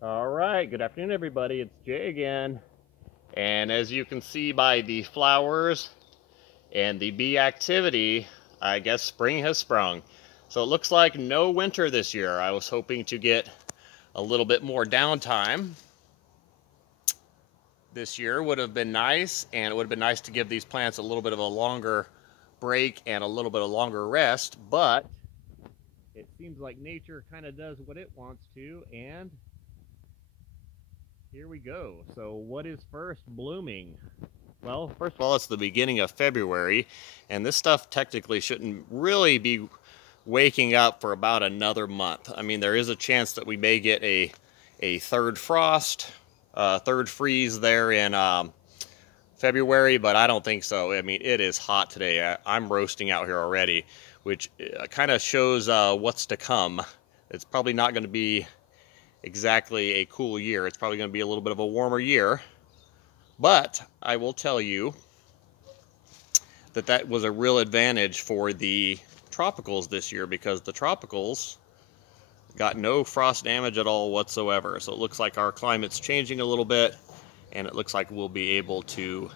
All right, good afternoon, everybody. It's Jay again. And as you can see by the flowers and the bee activity, I guess spring has sprung. So it looks like no winter this year. I was hoping to get a little bit more downtime. This year would have been nice, and it would have been nice to give these plants a little bit of a longer break and a little bit of longer rest, but it seems like nature kind of does what it wants to, and here we go. So what is first blooming? Well, first of all, it's the beginning of February, and this stuff technically shouldn't really be waking up for about another month. I mean, there is a chance that we may get a third frost, third freeze there in February, but I don't think so. I mean, it is hot today. I'm roasting out here already, which kind of shows what's to come. It's probably not going to be exactly a cool year. It's probably going to be a little bit of a warmer year. But I will tell you that that was a real advantage for the tropicals this year, because the tropicals got no frost damage at all whatsoever. So it looks like our climate's changing a little bit, and it looks like we'll be able to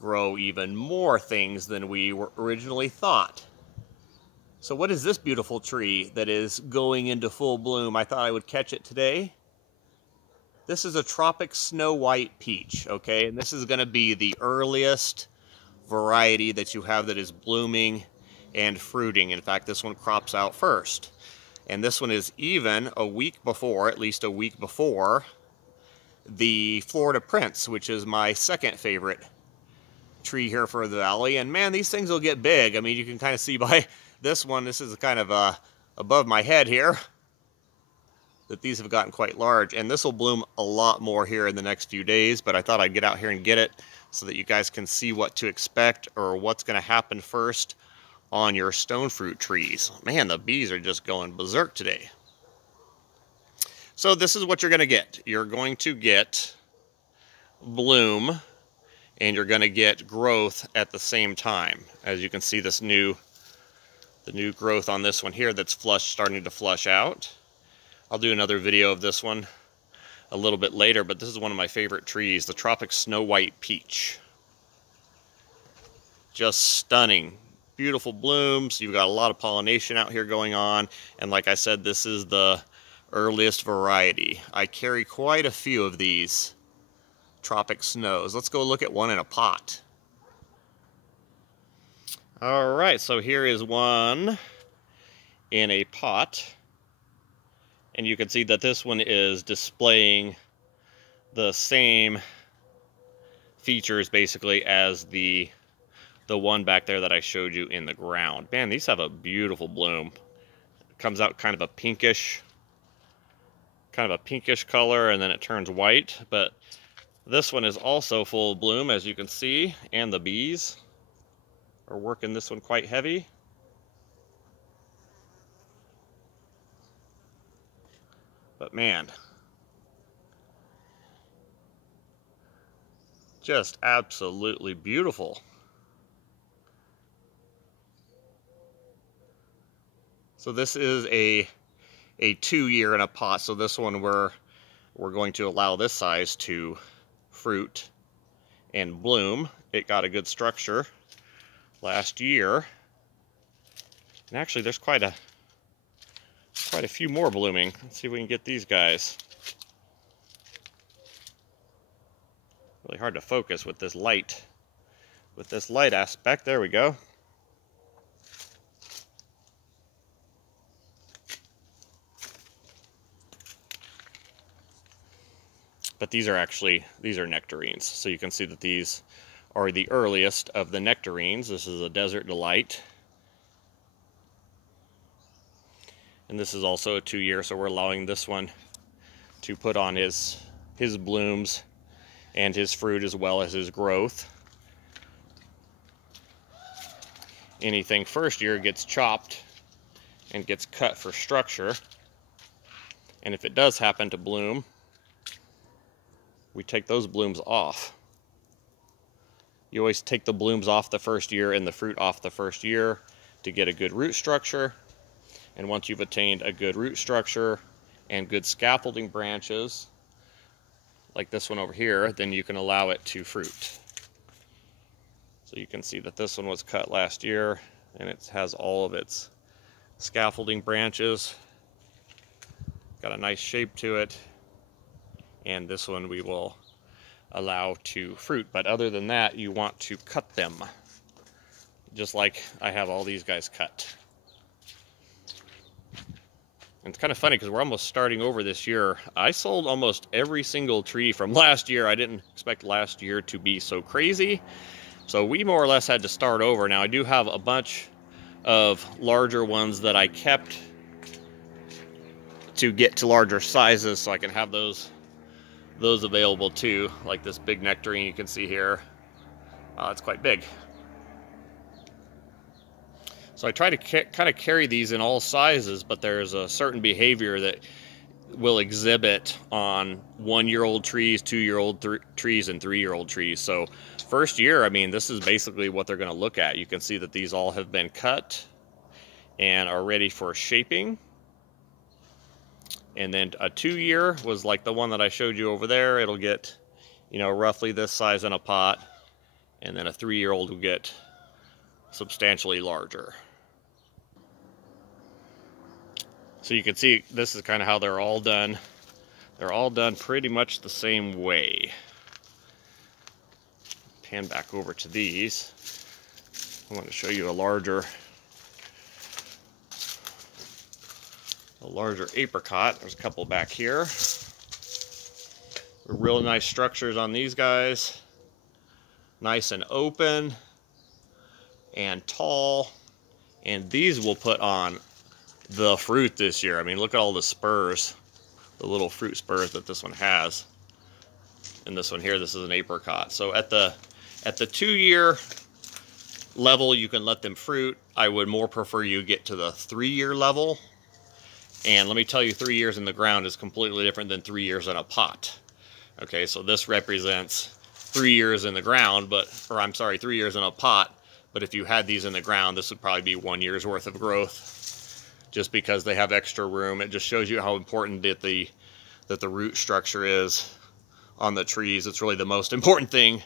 grow even more things than we were originally thought. So what is this beautiful tree that is going into full bloom? I thought I would catch it today. This is a Tropic Snow White Peach, okay? And this is going to be the earliest variety that you have that is blooming and fruiting. In fact, this one crops out first. And this one is even a week before, at least a week before, the Florida Prince, which is my second favorite tree here for the valley. And man, these things will get big. I mean, you can kind of see by this one, this is kind of above my head here, that these have gotten quite large, and this will bloom a lot more here in the next few days, but I thought I'd get out here and get it so that you guys can see what to expect or what's going to happen first on your stone fruit trees. Man, the bees are just going berserk today. So this is what you're going to get. You're going to get bloom, and you're going to get growth at the same time. As you can see, the new growth on this one here that's starting to flush out. I'll do another video of this one a little bit later, but this is one of my favorite trees, the Tropic Snow White Peach. Just stunning. Beautiful blooms. You've got a lot of pollination out here going on, and like I said, this is the earliest variety. I carry quite a few of these Tropic Snows. Let's go look at one in a pot. All right, so here is one in a pot. And you can see that this one is displaying the same features basically as the one back there that I showed you in the ground. Man, these have a beautiful bloom. It comes out kind of a pinkish color, and then it turns white. But this one is also full of bloom, as you can see, and the bees are working this one quite heavy. But man, just absolutely beautiful. So this is a 2-year in a pot. So this one we're going to allow this size to fruit and bloom. It got a good structure last year. And actually there's quite a few more blooming. Let's see if we can get these guys. Really hard to focus with this light. With this light aspect, there we go. But these are nectarines. So you can see that these are the earliest of the nectarines. This is a Desert Delight. And this is also a 2-year, so we're allowing this one to put on his blooms and his fruit as well as his growth. Anything first year gets chopped and gets cut for structure. And if it does happen to bloom, we take those blooms off. You always take the blooms off the first year and the fruit off the first year to get a good root structure. And once you've attained a good root structure and good scaffolding branches, like this one over here, then you can allow it to fruit. So you can see that this one was cut last year, and it has all of its scaffolding branches. Got a nice shape to it. And this one we will allow to fruit. But other than that, you want to cut them, just like I have all these guys cut. And it's kind of funny because we're almost starting over this year. I sold almost every single tree from last year. I didn't expect last year to be so crazy. So we more or less had to start over. Now I do have a bunch of larger ones that I kept to get to larger sizes, so I can have those available too, like this big nectarine you can see here. It's quite big. So I try to kind of carry these in all sizes, but there's a certain behavior that will exhibit on 1-year-old trees, 2-year-old trees, and 3-year-old trees. So first year, I mean, this is basically what they're going to look at. You can see that these all have been cut and are ready for shaping. And then a 2-year was like the one that I showed you over there. It'll get, you know, roughly this size in a pot. And then a 3-year-old will get substantially larger. So you can see this is kind of how they're all done. They're all done pretty much the same way. Pan back over to these. I want to show you a larger apricot. There's a couple back here. Real nice structures on these guys. Nice and open and tall. And these will put on the fruit this year. I mean, look at all the spurs, the little fruit spurs that this one has. And this one here, this is an apricot. So at the 2-year level, you can let them fruit. I would more prefer you get to the 3-year level. And let me tell you, 3 years in the ground is completely different than 3 years in a pot. Okay, so this represents 3 years in the ground, or I'm sorry, 3 years in a pot. But if you had these in the ground, this would probably be 1 year's worth of growth, just because they have extra room. It just shows you how important that the root structure is on the trees. It's really the most important thing.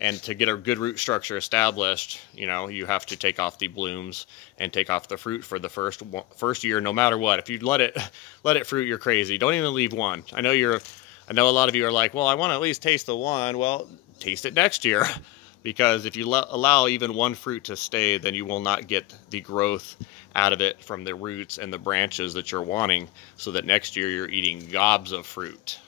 And to get a good root structure established, you know, you have to take off the blooms and take off the fruit for the first year, no matter what. If you let it fruit, you're crazy. Don't even leave one. I know a lot of you are like, well, I want to at least taste the one. Well, taste it next year, because if you allow even one fruit to stay, then you will not get the growth out of it from the roots and the branches that you're wanting, so that next year you're eating gobs of fruit.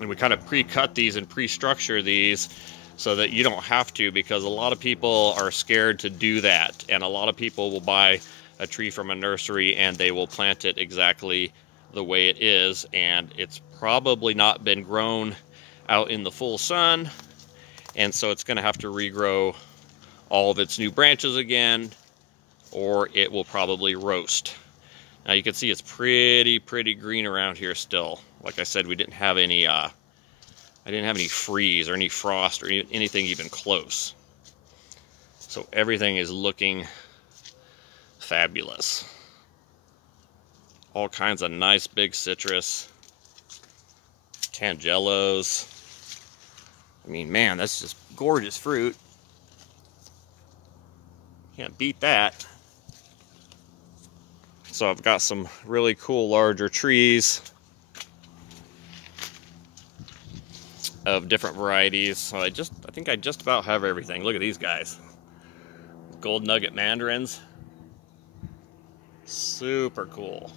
And we kind of pre-cut these and pre-structure these so that you don't have to, because a lot of people are scared to do that. And a lot of people will buy a tree from a nursery and they will plant it exactly the way it is, and it's probably not been grown out in the full sun, and so it's going to have to regrow all of its new branches again, or it will probably roast. Now you can see it's pretty green around here still. Like I said, we didn't have any I didn't have any freeze or any frost or anything even close. So everything is looking fabulous. All kinds of nice big citrus, tangelos. I mean, man, that's just gorgeous fruit. Can't beat that. So I've got some really cool larger trees of different varieties. So I think I just about have everything. Look at these guys. Gold nugget mandarins. Super cool.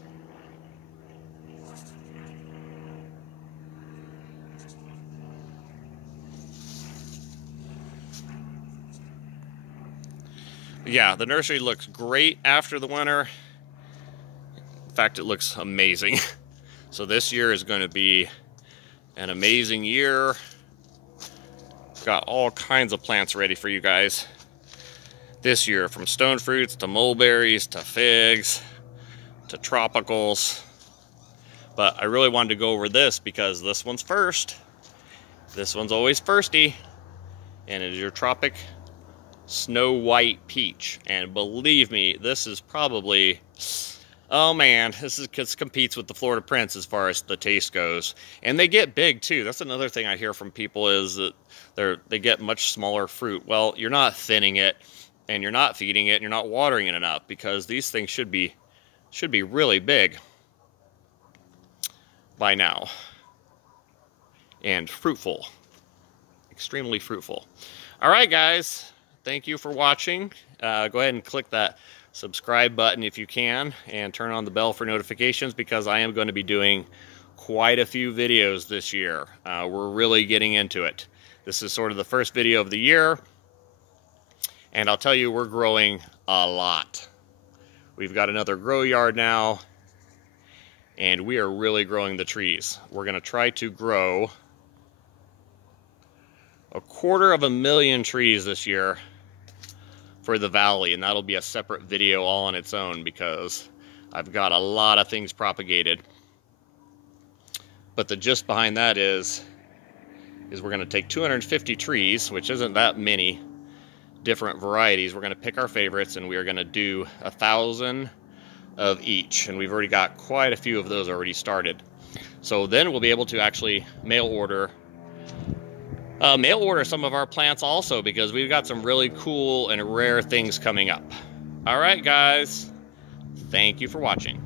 Yeah, the nursery looks great after the winter. In fact, it looks amazing. So this year is going to be an amazing year. Got all kinds of plants ready for you guys this year, from stone fruits to mulberries to figs to tropicals. But I really wanted to go over this because this one's first. This one's always firsty, and it is your Tropic Snow White Peach. And believe me, this is probably Oh man, this competes with the Florida Prince as far as the taste goes, and they get big too. That's another thing I hear from people is that they get much smaller fruit. Well, you're not thinning it, and you're not feeding it, and you're not watering it enough, because these things should be really big by now, and fruitful, extremely fruitful. All right, guys, thank you for watching. Go ahead and click that subscribe button if you can, and turn on the bell for notifications, because I am going to be doing quite a few videos this year. We're really getting into it. This is sort of the first video of the year, and I'll tell you, we're growing a lot. We've got another grow yard now, and we are really growing the trees. We're going to try to grow 250,000 trees this year for the valley, and that'll be a separate video all on its own, because I've got a lot of things propagated. But the gist behind that is we're going to take 250 trees, which isn't that many different varieties. We're going to pick our favorites, and we are going to do 1,000 of each, and we've already got quite a few of those already started. So then we'll be able to actually mail order some of our plants also, because we've got some really cool and rare things coming up. All right, guys, thank you for watching.